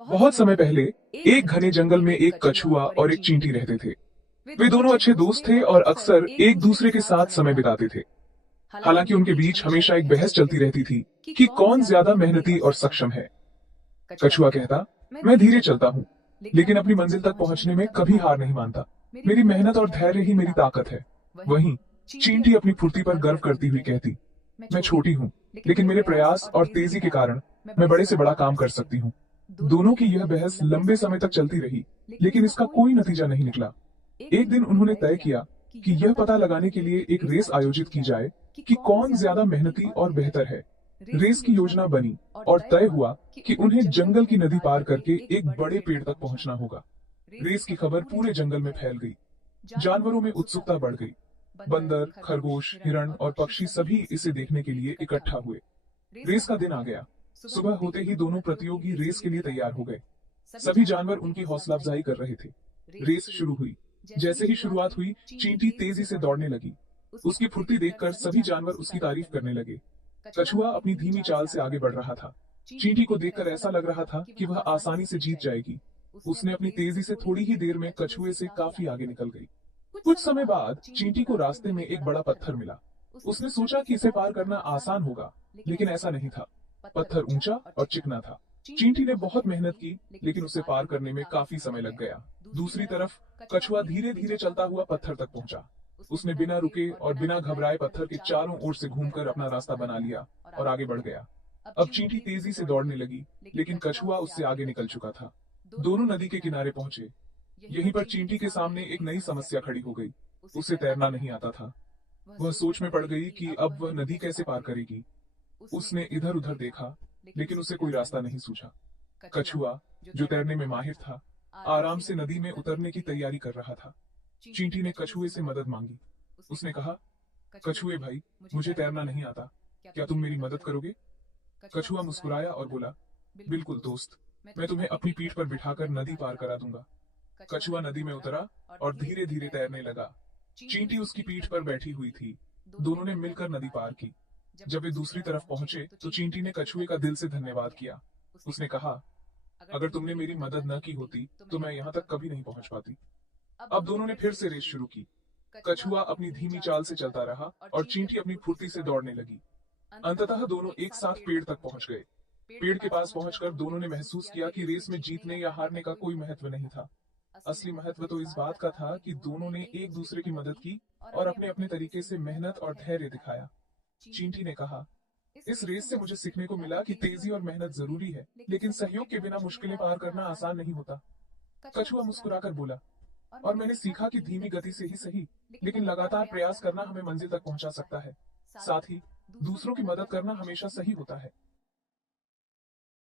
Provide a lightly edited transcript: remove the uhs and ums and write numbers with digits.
बहुत समय पहले एक घने जंगल में एक कछुआ और एक चींटी रहते थे। वे दोनों अच्छे दोस्त थे और अक्सर एक दूसरे के साथ समय बिताते थे। हालांकि उनके बीच हमेशा एक बहस चलती रहती थी कि कौन ज्यादा मेहनती और सक्षम है। कछुआ कहता, मैं धीरे चलता हूँ, लेकिन अपनी मंजिल तक पहुंचने में कभी हार नहीं मानता। मेरी मेहनत और धैर्य ही मेरी ताकत है। वहीं चींटी अपनी फुर्ती पर गर्व करती हुई कहती, मैं छोटी हूँ, लेकिन मेरे प्रयास और तेजी के कारण मैं बड़े से बड़ा काम कर सकती हूँ। दोनों की यह बहस लंबे समय तक चलती रही, लेकिन इसका कोई नतीजा नहीं निकला। एक दिन उन्होंने तय किया कि यह पता लगाने के लिए एक रेस आयोजित की जाए कि कौन ज्यादा मेहनती और बेहतर है। रेस की योजना बनी और तय हुआ कि उन्हें जंगल की नदी पार करके एक बड़े पेड़ तक पहुंचना होगा। रेस की खबर पूरे जंगल में फैल गई। जानवरों में उत्सुकता बढ़ गई। बंदर, खरगोश, हिरण और पक्षी सभी इसे देखने के लिए इकट्ठा हुए। रेस का दिन आ गया। सुबह होते ही दोनों प्रतियोगी रेस के लिए तैयार हो गए। सभी जानवर उनकी हौसला अफजाई कर रहे थे। रेस शुरू हुई। जैसे ही शुरुआत हुई, चींटी तेजी से दौड़ने लगी। उसकी फुर्ती देखकर सभी जानवर उसकी तारीफ करने लगे। कछुआ अपनी धीमी चाल से आगे बढ़ रहा था। चींटी को देखकर ऐसा लग रहा था कि वह आसानी से जीत जाएगी। उसने अपनी तेजी से थोड़ी ही देर में कछुए से काफी आगे निकल गई। कुछ समय बाद चींटी को रास्ते में एक बड़ा पत्थर मिला। उसने सोचा कि इसे पार करना आसान होगा, लेकिन ऐसा नहीं था। पत्थर ऊंचा और चिकना था। चींटी ने बहुत मेहनत की, लेकिन उसे पार करने में काफी समय लग गया। दूसरी तरफ कछुआ धीरे धीरे चलता हुआ पत्थर तक पहुंचा। उसने बिना रुके और बिना घबराए पत्थर के चारों ओर से घूमकर अपना रास्ता बना लिया और आगे बढ़ गया। अब चींटी तेजी से दौड़ने लगी, लेकिन कछुआ उससे आगे निकल चुका था। दोनों नदी के किनारे पहुंचे। यहीं पर चींटी के सामने एक नई समस्या खड़ी हो गई। उसे तैरना नहीं आता था। वह सोच में पड़ गई कि अब वह नदी कैसे पार करेगी। उसने इधर उधर देखा, लेकिन उसे कोई रास्ता नहीं सूझा। कछुआ, जो तैरने में माहिर था, आराम से नदी में उतरने की तैयारी कर रहा था। चींटी ने कछुए से मदद मांगी। उसने कहा, कछुए भाई, मुझे तैरना नहीं आता, क्या तुम मेरी मदद करोगे? कछुआ मुस्कुराया और बोला, बिल्कुल दोस्त, मैं तुम्हें अपनी पीठ पर बिठाकर नदी पार करा दूंगा। कछुआ नदी में उतरा और धीरे धीरे तैरने लगा। चींटी उसकी पीठ पर बैठी हुई थी। दोनों ने मिलकर नदी पार की। जब वे दूसरी तरफ पहुंचे तो चींटी ने कछुए का दिल से धन्यवाद किया। उसने कहा, अगर तुमने मेरी मदद न की होती तो मैं यहाँ तक कभी नहीं पहुंच पाती। अब दोनों ने फिर से रेस शुरू की। कछुआ अपनी धीमी चाल से चलता रहा और चींटी अपनी फुर्ती से दौड़ने लगी। अंततः दोनों एक साथ पेड़ तक पहुंच गए। पेड़ के पास पहुंचकर दोनों ने महसूस किया कि रेस में जीतने या हारने का कोई महत्व नहीं था। असली महत्व तो इस बात का था कि दोनों ने एक दूसरे की मदद की और अपने अपने तरीके से मेहनत और धैर्य दिखाया। चींटी ने कहा, इस रेस से मुझे सीखने को मिला कि तेजी और मेहनत जरूरी है, लेकिन सहयोग के बिना मुश्किलें पार करना आसान नहीं होता। कछुआ मुस्कुराकर बोला, और मैंने सीखा कि धीमी गति से ही सही, लेकिन लगातार प्रयास करना हमें मंजिल तक पहुंचा सकता है। साथ ही दूसरों की मदद करना हमेशा सही होता है।